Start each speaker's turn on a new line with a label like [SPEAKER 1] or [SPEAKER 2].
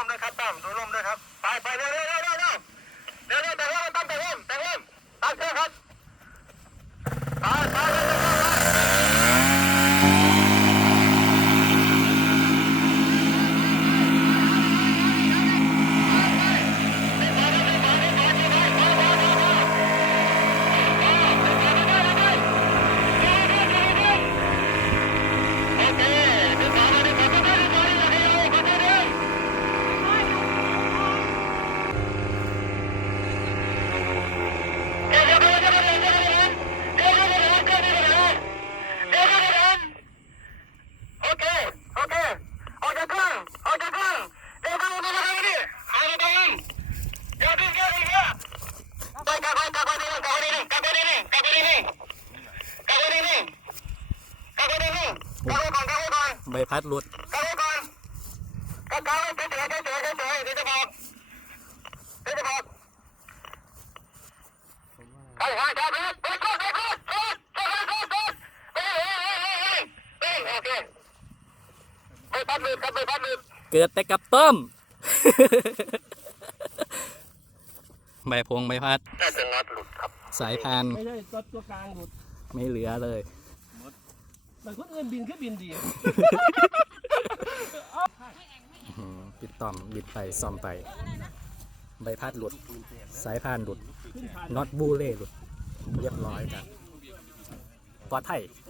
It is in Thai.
[SPEAKER 1] ร่มด้วยครับตั้มดูร่มด้วยครับ ไปไปเร็วเร็วเร็วเร็วเร็วเร็วเร็วแต่งร่มตั้มแต่งร่มแต่งร่มตั้มเชื่อครับไปไปเร็วเร็วเร็ว โอเค โอเค ออกจากเครื่องออกจากเครื่องเดี๋ยวดูดูดูนี่เอาไปตรงนั้นเดี๋ยวดึงเดี๋ยวดึงเดี๋ยวไปกลับไปกลับไปนี่กลับไปนี่กลับไปนี่กลับไปนี่กลับไปนี่กลับไปนี่กลับไปก่อนกลับไปก่อน
[SPEAKER 2] ใบพัดหลุด
[SPEAKER 1] กลับไปก่อนกลับไปเฉยเฉยเฉยเฉยเฉยเดี๋ยวจะบอกเดี๋ยวจะบอกไปไปไปไปไปก่อนไปก่อนไปก่อนไปก่อนไปก่อนเฮ้ยเฮ้ยเฮ้ยเฮ้ยเฮ้ยโอเคไปพัดมือครั บไปพัดมือ
[SPEAKER 2] เกิดแต่กับต้ม ใบพงใบพัด
[SPEAKER 1] น่าจะงัดหลุดครับ
[SPEAKER 2] สายพาน
[SPEAKER 3] ไม่ใช่ตัวตัวกลางหลุด
[SPEAKER 2] ไม่เหลือเลย
[SPEAKER 3] แต่คนอื่นบินขึ้นบินดี
[SPEAKER 2] อืมปิดต่อมบิดไปซ่อมไป ใบพัดหลุด สายพานหลุด
[SPEAKER 3] ขึ้นผ่าน
[SPEAKER 2] น็อตบูเล่หลุด เรียบร้อยกันปลอดภัย
[SPEAKER 3] เ